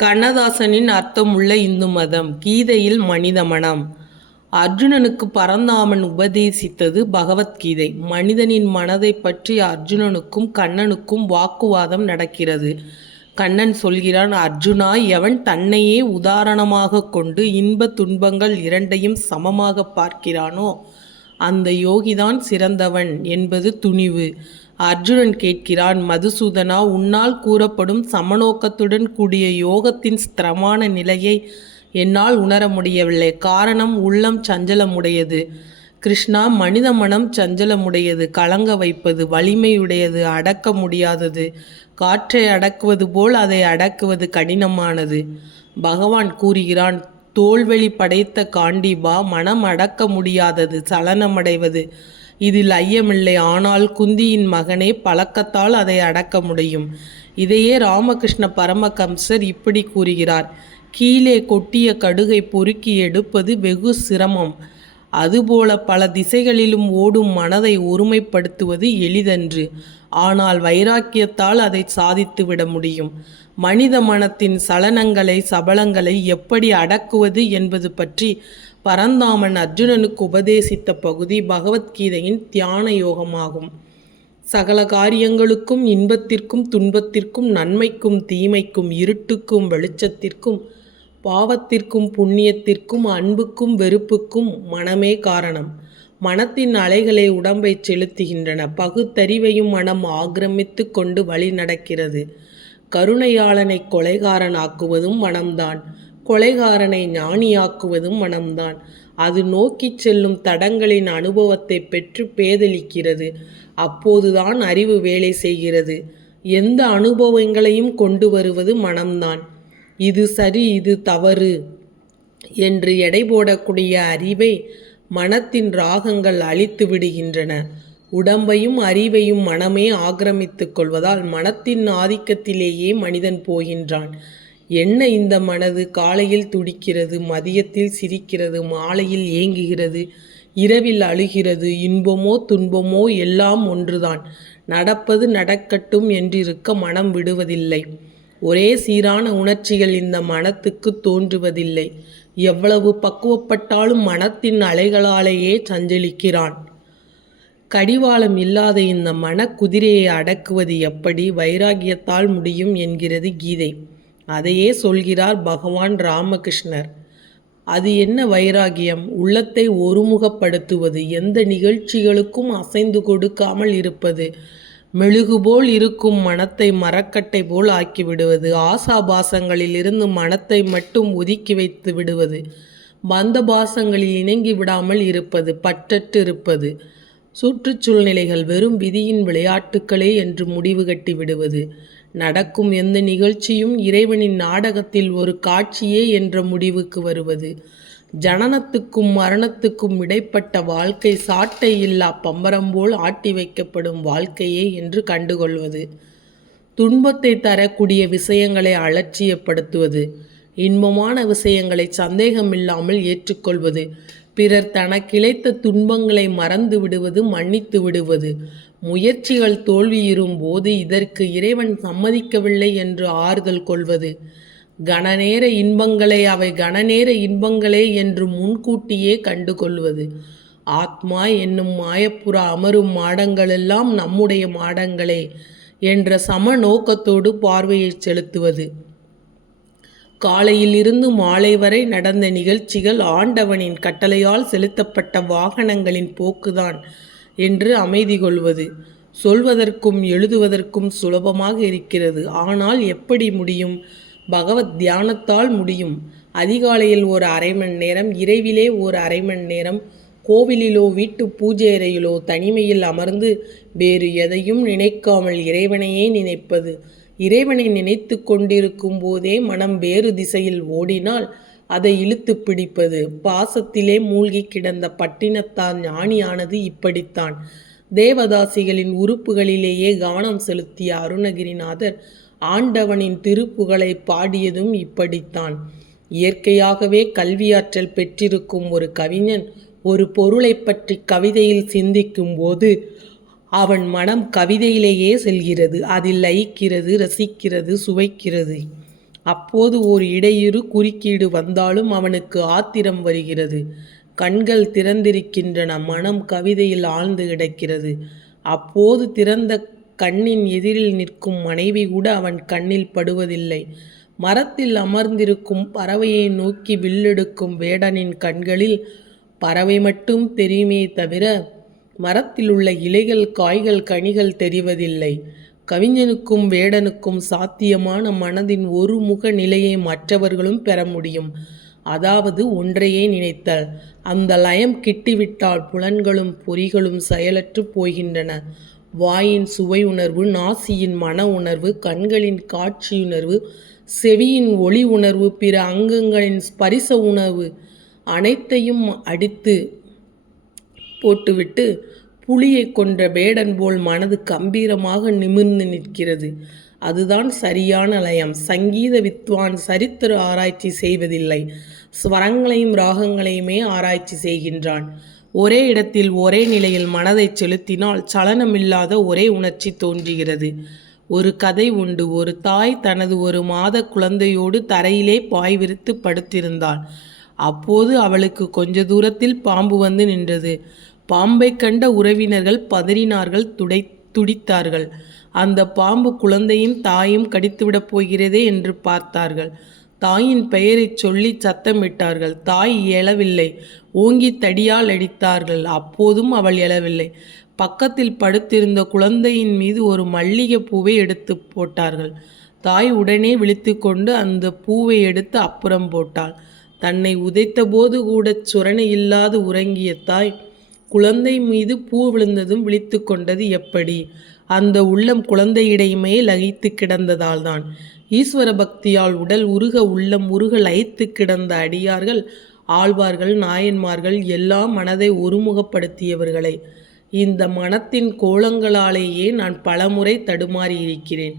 கண்ணதாசனின் அர்த்தமுள்ள இந்து மதம் கீதையில் மனித மனம் அர்ஜுனனுக்கு பரந்தாமன் உபதேசித்தது பகவத்கீதை. மனிதனின் மனதை பற்றி அர்ஜுனனுக்கும் கண்ணனுக்கும் வாக்குவாதம் நடக்கிறது. கண்ணன் சொல்கிறான் அர்ஜுனா எவன் தன்னையே உதாரணமாக கொண்டு இன்ப துன்பங்கள் இரண்டையும் சமமாக பார்க்கிறானோ அந்த யோகிதான் சிறந்தவன் என்பது துணிவு. அர்ஜுனன் கேட்கிறான் மதுசூதனா உன்னால் கூறப்படும் சமநோக்கத்துடன் கூடிய யோகத்தின் ஸ்திரமான நிலையை என்னால் உணர முடியவில்லை. காரணம் உள்ளம் சஞ்சலமுடையது. கிருஷ்ணா மனித மனம் சஞ்சலமுடையது. கலங்க வைப்பது வலிமையுடையது. அடக்க முடியாதது. காற்றை அடக்குவது போல் அதை அடக்குவது கடினமானது. பகவான் கூறுகிறான் தோல்வெளி படைத்த காண்டிபா மனம் அடக்க முடியாதது சலனமடைவது. இதில் ஐயமில்லை. ஆனால் குந்தியின் மகனே பழக்கத்தால் அதை அடக்க முடியும். இதையே ராமகிருஷ்ண பரமகம்சர் இப்படி கூறுகிறார். கீழே கொட்டிய கடுகை பொறுக்கி எடுப்பது வெகு சிரமம். அதுபோல பல திசைகளிலும் ஓடும் மனதை ஒருமைப்படுத்துவது எளிதன்று. ஆனால் வைராக்கியத்தால் அதை சாதித்து விட முடியும். மனித மனத்தின் சலனங்களை சபலங்களை எப்படி அடக்குவது என்பது பற்றி பரந்தாமன் அர்ஜுனனுக்கு உபதேசித்த பகுதி பகவத்கீதையின் தியான யோகமாகும் சகல காரியங்களுக்கும் இன்பத்திற்கும் துன்பத்திற்கும் நன்மைக்கும் தீமைக்கும் இருட்டுக்கும் வெளிச்சத்திற்கும் பாவத்திற்கும் புண்ணியத்திற்கும் அன்புக்கும் வெறுப்புக்கும் மனமே காரணம். மனத்தின் அலைகளை உடம்பை செலுத்துகின்றன. பகுத்தறிவையும் மனம் ஆக்கிரமித்து கொண்டு வழி நடக்கிறது கருணையாளனை கொலைகாரனாக்குவதும் மனம்தான். கொலைகாரனை ஞானியாக்குவதும் மனம்தான். அது நோக்கிச் செல்லும் தடங்களின் அனுபவத்தை பெற்று பேதலிக்கிறது. அப்போதுதான் அறிவு வேலை செய்கிறது. எந்த அனுபவங்களையும் கொண்டு வருவது மனம்தான். இது சரி இது தவறு என்று எடை போடக்கூடிய அறிவை மனத்தின் ராகங்கள் அழித்து விடுகின்றன. உடம்பையும் அறிவையும் மனமே ஆக்கிரமித்துக் கொள்வதால் மனத்தின் ஆதிக்கத்திலேயே மனிதன் போகின்றான். என்ன இந்த மனது? காலையில் துடிக்கிறது மதியத்தில் சிரிக்கிறது மாலையில் ஏங்குகிறது இரவில் அழுகிறது இன்பமோ துன்பமோ எல்லாம் ஒன்றுதான். நடப்பது நடக்கட்டும் என்றிருக்க மனம் விடுவதில்லை. ஒரே சீரான உணர்ச்சிகள் இந்த மனத்துக்கு தோன்றுவதில்லை. எவ்வளவு பக்குவப்பட்டாலும் மனத்தின் அலைகளாலேயே சஞ்சலிக்கிறான். கடிவாளம் இல்லாத இந்த மன குதிரையை அடக்குவது எப்படி? வைராகியத்தால் முடியும் என்கிறது கீதை. அதையே சொல்கிறார் பகவான் ராமகிருஷ்ணர். அது என்ன வைராகியம்? உள்ளத்தை ஒருமுகப்படுத்துவது எந்த நிகழ்ச்சிகளுக்கும் அசைந்து கொடுக்காமல் இருப்பது மெழுகுபோல் இருக்கும் மனத்தை மரக்கட்டை போல் ஆக்கிவிடுவது ஆசாபாசங்களிலிருந்து மனத்தை மட்டும் ஒதுக்கி வைத்து விடுவது மந்த பாசங்களில் இணங்கி விடாமல் இருப்பது பற்றற்று இருப்பது சுற்றுச்சூழ்நிலைகள் வெறும் விதியின் விளையாட்டுக்களே என்று முடிவு கட்டி விடுவது நடக்கும் எந்த நிகழ்ச்சியும் இறைவனின் நாடகத்தில் ஒரு காட்சியே என்ற முடிவுக்கு வருவது. ஜனனத்துக்கும் மரணத்துக்கும் இடைப்பட்ட வாழ்க்கை சாட்டை இல்லா பம்பரம் போல் ஆட்டி வைக்கப்படும் வாழ்க்கையே என்று கண்டுகொள்வது. துன்பத்தை தரக்கூடிய விஷயங்களை அலட்சியப்படுத்துவது. இன்பமான விஷயங்களை சந்தேகமில்லாமல் ஏற்றுக்கொள்வது. பிறர் தனக்கிழைத்த துன்பங்களை மறந்து விடுவது மன்னித்து விடுவது. முயற்சிகள் தோல்வியுறும் போது இதற்கு இறைவன் சம்மதிக்கவில்லை என்று ஆறுதல் கொள்வது. கணநேர இன்பங்களை அவை கணநேர இன்பங்களே என்று முன்கூட்டியே கண்டுகொள்வது. ஆத்மா என்னும் மாயப்புற அமரும் மாடங்களெல்லாம் நம்முடைய மாடங்களே என்ற சம நோக்கத்தோடு பார்வையை செலுத்துவது. காலையில் இருந்து மாலை வரை நடந்த நிகழ்ச்சிகள் ஆண்டவனின் கட்டளையால் செலுத்தப்பட்ட வாகனங்களின் போக்குதான் என்று அமைதி கொள்வது. சொல்வதற்கும் எழுதுவதற்கும் சுலபமாக இருக்கிறது. ஆனால் எப்படி முடியும்? பகவத் தியானத்தால் முடியும். அதிகாலையில் ஒரு அரை மணி நேரம் இரவிலே ஒரு அரை மணி நேரம் கோவிலிலோ வீட்டு பூஜை அறையிலோ தனிமையில் அமர்ந்து வேறு எதையும் நினைக்காமல் இறைவனையே நினைப்பது. இறைவனை நினைத்து கொண்டிருக்கும் போதே மனம் வேறு திசையில் ஓடினால் அதை இழுத்து பிடிப்பது. பாசத்திலே மூழ்கி கிடந்த பட்டினத்தான் ஞானியானது இப்படித்தான். தேவதாசிகளின் உறுப்புகளிலேயே கவனம் செலுத்திய அருணகிரிநாதர் ஆண்டவனின் திருப்புகளை பாடியதும் இப்படித்தான். இயற்கையாகவே கல்வியாற்றல் பெற்றிருக்கும் ஒரு கவிஞன் ஒரு பொருளை பற்றி கவிதையில் சிந்திக்கும் போது அவன் மனம் கவிதையிலேயே செல்கிறது அதில் லயிக்கிறது ரசிக்கிறது சுவைக்கிறது. அப்போது ஒரு இடையிறு குறுக்கீடு வந்தாலும் அவனுக்கு ஆத்திரம் வருகிறது. கண்கள் திறந்திருக்கின்றன மனம் கவிதையில் ஆழ்ந்து கிடக்கிறது. அப்போது திறந்த கண்ணின் எதிரில் நிற்கும் மனைவி கூட அவன் கண்ணில் படுவதில்லை. மரத்தில் அமர்ந்திருக்கும் பறவையை நோக்கி வில்லெடுக்கும் வேடனின் கண்களில் பறவை மட்டும் தெரியுமே தவிர மரத்தில் உள்ள இலைகள் காய்கள் கனிகள் தெரிவதில்லை. கவிஞனுக்கும் வேடனுக்கும் சாத்தியமான மனதின் ஒரு முக நிலையை மற்றவர்களும் பெற முடியும். அதாவது ஒன்றையே நினைத்தல். அந்த லயம் கிட்டிவிட்டால் புலன்களும் பொறிகளும் செயலற்று போகின்றன. வாயின் சுவை உணர்வு நாசியின் மன உணர்வு கண்களின் காட்சியுணர்வு செவியின் ஒளி உணர்வு பிற அங்கங்களின் ஸ்பரிச உணர்வு அனைத்தையும் அடித்து போட்டுவிட்டு புலியை கொன்ற வேடன் போல் மனது கம்பீரமாக நிமிர்ந்து நிற்கிறது. அதுதான் சரியான லயம். சங்கீத வித்வான் சரித்திர ஆராய்ச்சி செய்வதில்லை. ஸ்வரங்களையும் ராகங்களையுமே ஆராய்ச்சி செய்கின்றான். ஒரே இடத்தில் ஒரே நிலையில் மனதை செலுத்தினால் சலனமில்லாத ஒரே உணர்ச்சி தோன்றுகிறது. ஒரு கதை உண்டு. ஒரு தாய் தனது ஒரு மாத குழந்தையோடு தரையிலே பாய் விரித்து படுத்திருந்தாள். அப்போது அவளுக்கு கொஞ்ச தூரத்தில் பாம்பு வந்து நின்றது. பாம்பை கண்ட உறவினர்கள் பதறினார்கள் துடை துடித்தார்கள். அந்த பாம்பு குழந்தையும் தாயும் கடித்துவிடப் போகிறதே என்று பார்த்தார்கள். தாயின் பெயரைச் சொல்லி சத்தமிட்டார்கள். தாய் எழவில்லை. ஓங்கி தடியால் அடித்தார்கள். அப்போதும் அவள் எழவில்லை. பக்கத்தில் படுத்திருந்த குழந்தையின் மீது ஒரு மல்லிகை பூவை எடுத்து போட்டார்கள். தாய் உடனே விழித்து கொண்டு அந்த பூவை எடுத்து அப்புறம் போட்டாள். தன்னை உதைத்தபோது கூட சுரணை இல்லாது உறங்கிய தாய் குழந்தை மீது பூ விழுந்ததும் விழித்து கொண்டது எப்படி? அந்த உள்ளம் குழந்தையிடையுமே லகித்து கிடந்ததால்தான். ஈஸ்வர பக்தியால் உடல் உருக உள்ளம் உருக லயித்து கிடந்த அடியார்கள் ஆழ்வார்கள் நாயன்மார்கள் எல்லாம் மனதை ஒருமுகப்படுத்தியவர்களை. இந்த மனத்தின் கோலங்களாலேயே நான் பலமுறை தடுமாறி இருக்கிறேன்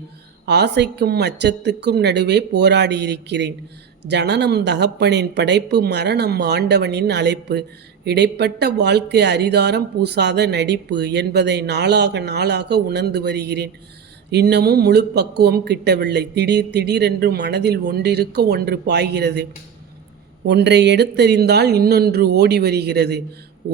ஆசைக்கும் அச்சத்துக்கும் நடுவே போராடி இருக்கிறேன் ஜனனம் தகப்பனின் படைப்பு மரணம் ஆண்டவனின் அழைப்பு. இடைப்பட்ட வாழ்க்கை அரிதாரம் பூசாத நடிப்பு என்பதை நாளாக நாளாக உணர்ந்து வருகிறேன். இன்னமும் முழு பக்குவம் கிட்டவில்லை. திடீர் திடீரென்று மனதில் ஒன்றிருக்க ஒன்று பாய்கிறது. ஒன்றை எடுத்தறிந்தால் இன்னொன்று ஓடி வருகிறது.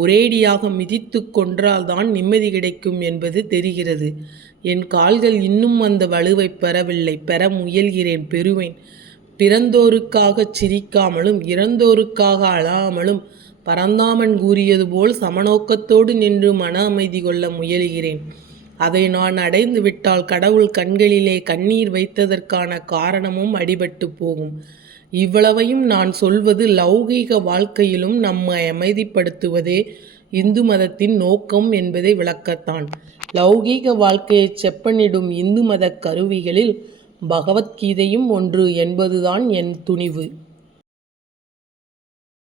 ஒரேடியாக மிதித்து கொன்றால்தான் நிம்மதி கிடைக்கும் என்பது தெரிகிறது. என் கால்கள் இன்னும் அந்த வலுவை பெறவில்லை. பெற முயல்கிறேன். பெறுவேன். பிறந்தோருக்காகச் சிரிக்காமலும் இறந்தோருக்காக அழாமலும் பரந்தாமன் கூறியது போல் சமநோக்கத்தோடு நின்று மன அமைதி கொள்ள முயலுகிறேன். அதை நான் அடைந்து விட்டால் கடவுள் கண்களிலே கண்ணீர் வைத்ததற்கான காரணமும் அடிபட்டு போகும். இவ்வளவையும் நான் சொல்வது லௌகீக வாழ்க்கையிலும் நம்மை அமைதிப்படுத்துவதே இந்து மதத்தின் நோக்கம் என்பதை விளக்கத்தான். லௌகீக வாழ்க்கையை செப்பனிடும் இந்து மத கருவிகளில் பகவத்கீதையும் ஒன்று என்பதுதான் என் துணிவு.